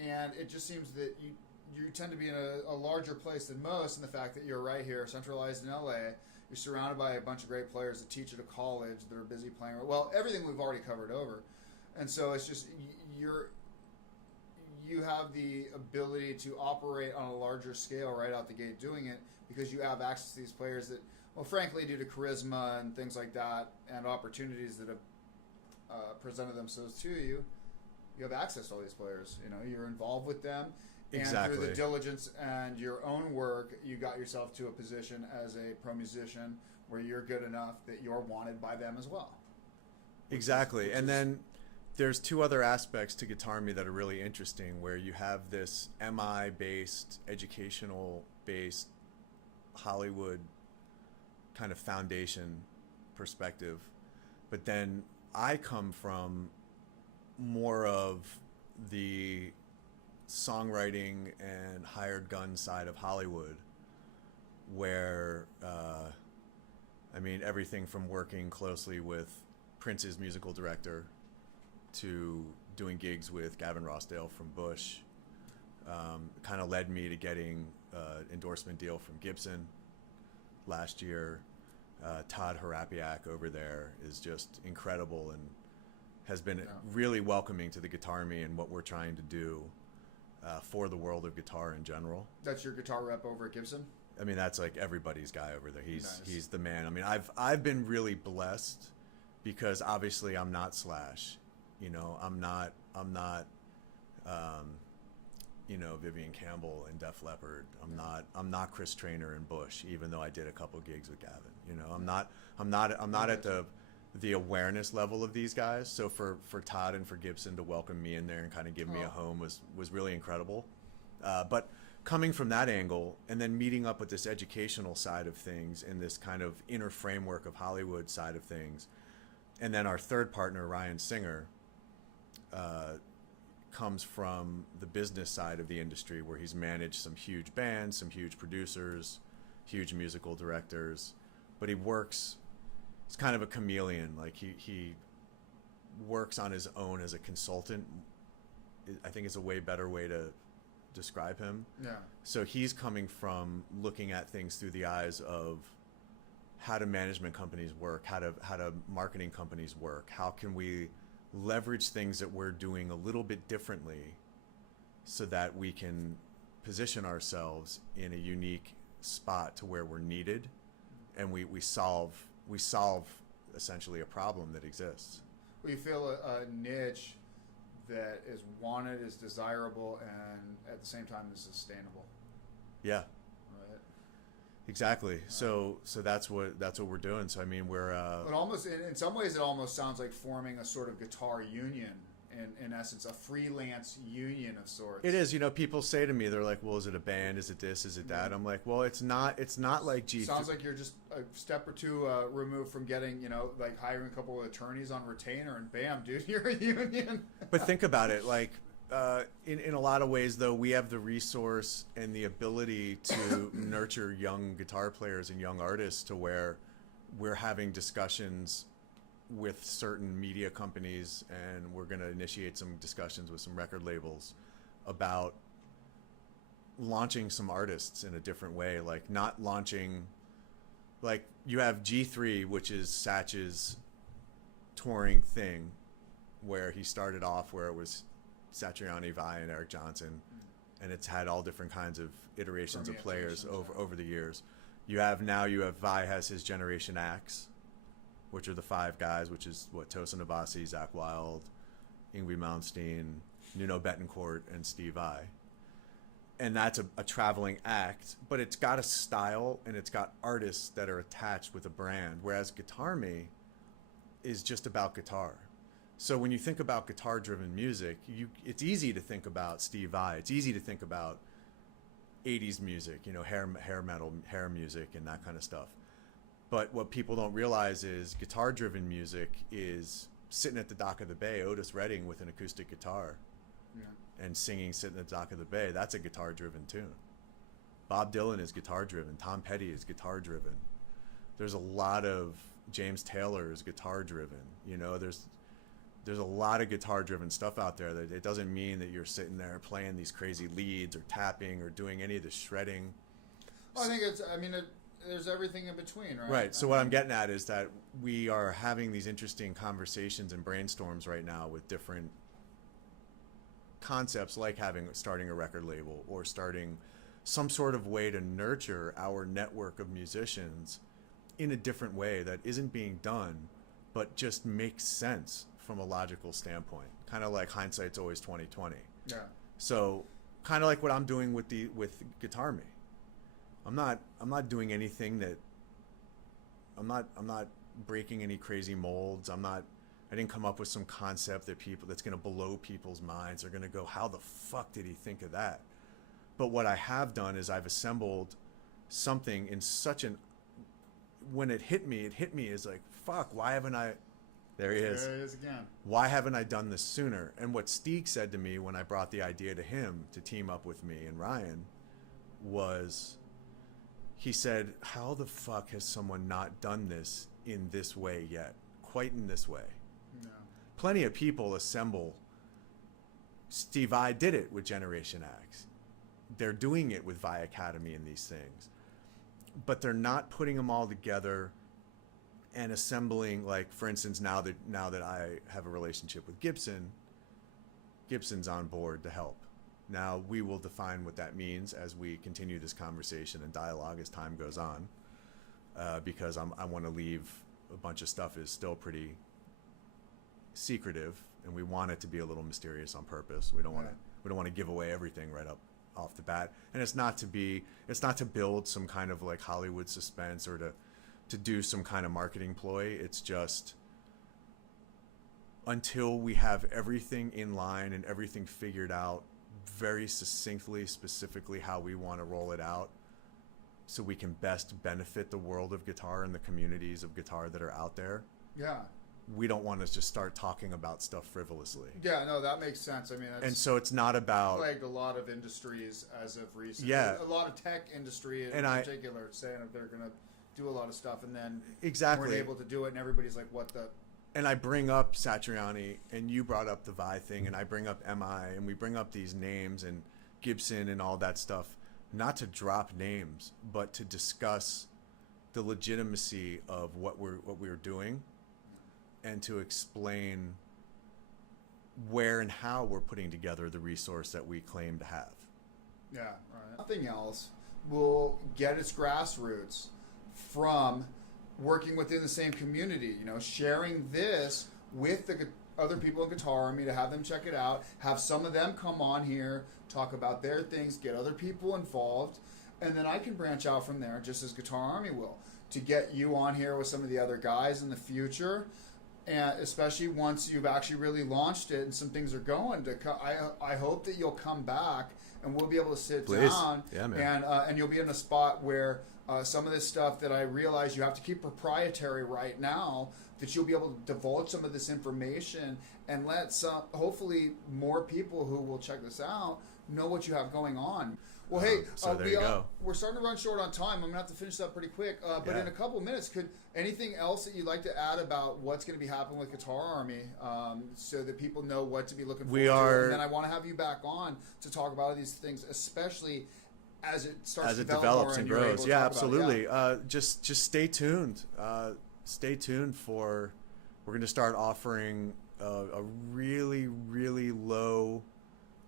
And it just seems that you tend to be in a larger place than most, in the fact that you're right here, centralized in LA. You're surrounded by a bunch of great players that teach at a college that are busy playing. Well, everything we've already covered over. And so it's just you have the ability to operate on a larger scale right out the gate doing it, because you have access to these players that, well, frankly, due to charisma and things like that and opportunities that have presented themselves to you, you have access to all these players. You know, you're involved with them. Exactly. And through the diligence and your own work, you got yourself to a position as a pro musician where you're good enough that you're wanted by them as well. Exactly. And then there's two other aspects to Guitarmy that are really interesting, where you have this MI-based, educational-based, Hollywood kind of foundation perspective. But then I come from more of the songwriting and hired gun side of Hollywood, where, I mean, everything from working closely with Prince's musical director to doing gigs with Gavin Rossdale from Bush, kind of led me to getting an endorsement deal from Gibson last year. Todd Harapiak over there is just incredible and has been really welcoming to the Guitarmy and what we're trying to do for the world of guitar in general. That's your guitar rep over at Gibson? I mean, that's like everybody's guy over there. Nice. He's the man. I mean, I've been really blessed because obviously I'm not Slash. You know, I'm not you know, Vivian Campbell and Def Leppard. I'm not Chris Traynor and Bush, even though I did a couple gigs with Gavin. You know, I'm not at the awareness level of these guys. So for Todd and for Gibson to welcome me in there and kind of give me a home was really incredible. But coming from that angle and then meeting up with this educational side of things and this kind of inner framework of Hollywood side of things, and then our third partner, Ryan Singer, comes from the business side of the industry, where he's managed some huge bands, some huge producers, huge musical directors, but he's kind of a chameleon. Like he works on his own as a consultant. I think is a way better way to describe him. Yeah. So he's coming from looking at things through the eyes of how do management companies work, how do marketing companies work, how can we leverage things that we're doing a little bit differently so that we can position ourselves in a unique spot to where we're needed, and we solve essentially a problem that exists. Well, you feel a niche that is wanted, is desirable, and at the same time is sustainable. Yeah. Right. Exactly. So that's what we're doing. So I mean, we're It almost, in some ways, it almost sounds like forming a sort of guitar union. In essence, a freelance union of sorts. It is. You know, people say to me, they're like, "Well, is it a band? Is it this? Is it that?" I'm like, "Well, it's not. It's not like G." Sounds like you're just a step or two removed from getting, like hiring a couple of attorneys on retainer, and bam, dude, you're a union. But think about it, like in a lot of ways, though, we have the resource and the ability to nurture young guitar players and young artists to where we're having discussions with certain media companies, and we're going to initiate some discussions with some record labels about launching some artists in a different way, like not launching, like you have G3, which is Satch's touring thing, where he started off where it was Satriani, Vi, and Eric Johnson, and it's had all different kinds of iterations of players over the years. You have Vi has his Generation X, which are the 5 guys, which is Tosin Abasi, Zach Wilde, Yngwie Malmsteen, Nuno Bettencourt, and Steve Vai. And that's a traveling act, but it's got a style and it's got artists that are attached with a brand, whereas Guitarmy is just about guitar. So when you think about guitar-driven music, it's easy to think about Steve Vai. It's easy to think about 80s music, hair metal, hair music, and that kind of stuff. But what people don't realize is guitar-driven music is sitting at the dock of the bay, Otis Redding with an acoustic guitar and singing sitting at the dock of the bay. That's a guitar-driven tune. Bob Dylan is guitar-driven. Tom Petty is guitar-driven. There's a lot of James Taylor is guitar-driven. There's a lot of guitar-driven stuff out there. That it doesn't mean that you're sitting there playing these crazy leads or tapping or doing any of the shredding. Well, there's everything in between, right? Right. So what I'm getting at is that we are having these interesting conversations and brainstorms right now with different concepts, like starting a record label or starting some sort of way to nurture our network of musicians in a different way that isn't being done, but just makes sense from a logical standpoint. Kind of like hindsight's always 20/20. Yeah. So kind of like what I'm doing with Guitarmy. I'm not doing anything that I'm not breaking any crazy molds. I didn't come up with some concept that's going to blow people's minds. They're going to go, how the fuck did he think of that? But what I have done is I've assembled something in when it hit me as like, fuck, why haven't I? There he is. There he is again. Why haven't I done this sooner? And what Steeg said to me when I brought the idea to him to team up with me and Ryan was, he said, how the fuck has someone not done this in this way yet? Quite in this way. No. Plenty of people assemble. Steve Vai did it with Generation X. They're doing it with Vi Academy and these things. But they're not putting them all together and assembling, like, for instance, now that I have a relationship with Gibson, Gibson's on board to help. Now, we will define what that means as we continue this conversation and dialogue as time goes on, because I want to leave a bunch of stuff is still pretty secretive, and we want it to be a little mysterious on purpose. We don't want to give away everything right up off the bat, and it's not to build some kind of like Hollywood suspense or to do some kind of marketing ploy. It's just until we have everything in line and everything figured out very succinctly, specifically how we want to roll it out so we can best benefit the world of guitar and the communities of guitar that are out there. Yeah. We don't want to just start talking about stuff frivolously. Yeah, no, that makes sense. I mean, and so it's not about like a lot of industries as of recent. Yeah. A lot of tech industry in particular saying that they're going to do a lot of stuff and then exactly weren't able to do it, and everybody's like, what the? And I bring up Satriani, and you brought up the Vi thing, and I bring up MI, and we bring up these names and Gibson and all that stuff, not to drop names, but to discuss the legitimacy of what we're doing, and to explain where and how we're putting together the resource that we claim to have. Yeah, right. Nothing else will get its grassroots from working within the same community, sharing this with the other people in Guitarmy to have them check it out, have some of them come on here, talk about their things, get other people involved, and then I can branch out from there, just as Guitar Army will, to get you on here with some of the other guys in the future. And especially once you've actually really launched it and some things are going, I hope that you'll come back and we'll be able to sit down, and you'll be in a spot where some of this stuff that I realize you have to keep proprietary right now, that you'll be able to divulge some of this information and let hopefully more people who will check this out know what you have going on. Well, hey, we're starting to run short on time. I'm going to have to finish up pretty quick. But in a couple of minutes, could anything else that you'd like to add about what's going to be happening with Guitar Army, so that people know what to be looking forward to? And then I want to have you back on to talk about these things, especially as it starts to develops and grows. Yeah, absolutely. Just stay tuned. Stay tuned for, we're going to start offering a really, really low,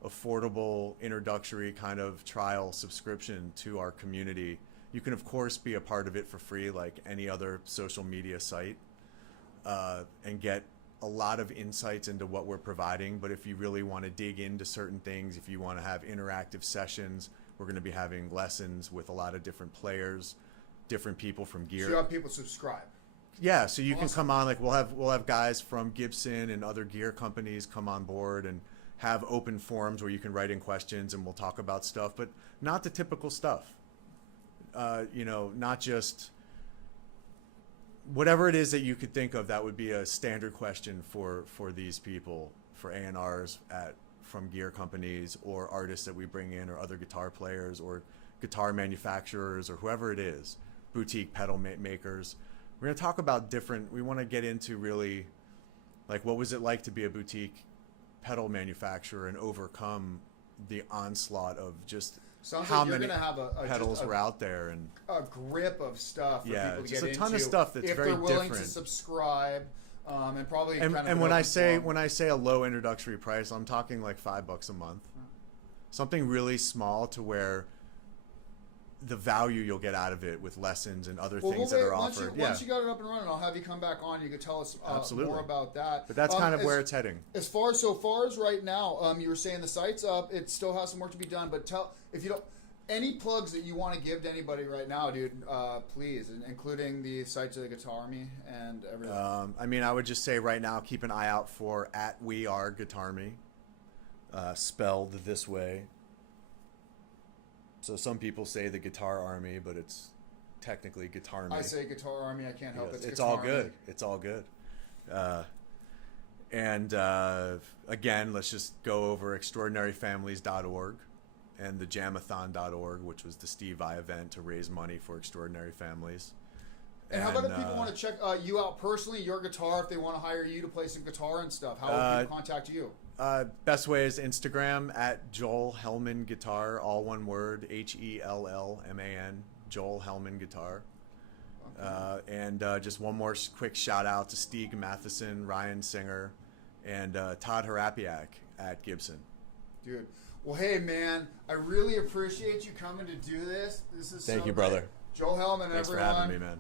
affordable introductory kind of trial subscription to our community. You can of course be a part of it for free like any other social media site, and get a lot of insights into what we're providing. But if you really want to dig into certain things, if you want to have interactive sessions, we're going to be having lessons with a lot of different players, different people from gear. So you have people subscribe. Yeah, so you can come on, like we'll have guys from Gibson and other gear companies come on board and have open forums where you can write in questions and we'll talk about stuff, but not the typical stuff. Not just whatever it is that you could think of that would be a standard question for these people, for A&Rs from gear companies or artists that we bring in or other guitar players or guitar manufacturers or whoever it is, boutique pedal makers. We're going to talk about we want to get into really like what was it like to be a boutique pedal manufacturer and overcome the onslaught of just how many pedals were out there, and a grip of stuff for people to get into. A ton of stuff that's very different. If they're willing to subscribe, and probably and when I say a low introductory price, I'm talking like $5 a month, something really small to where the value you'll get out of it with lessons and other things that are offered. Once you got it up and running, I'll have you come back on. You could tell us more about that. But that's kind of where it's heading. As far as right now, you were saying the site's up. It still has some work to be done. But if you don't, any plugs that you want to give to anybody right now, dude, please, including the sites of the Guitarmy and everything. I would just say right now, keep an eye out for @WeAreGuitarmy, spelled this way. So some people say the Guitar Army, but it's technically Guitarmy. I say Guitar Army. I can't help it. It's all good. It's all good. Again, let's just go over extraordinaryfamilies.org and the jamathon.org, which was the Steve Vai event to raise money for extraordinary families. And how about if people want to check you out personally, your guitar, if they want to hire you to play some guitar and stuff? How would people contact you? Best way is Instagram @Joel Hellman Guitar, all one word, HELLMAN, Joel Hellman Guitar. Okay. And just one more quick shout out to Stieg Matheson, Ryan Singer, and Todd Harapiak at Gibson. Dude, well, hey man, I really appreciate you coming to do this. This is Thank you, brother. Joel Hellman, Thanks everyone. for having me, man.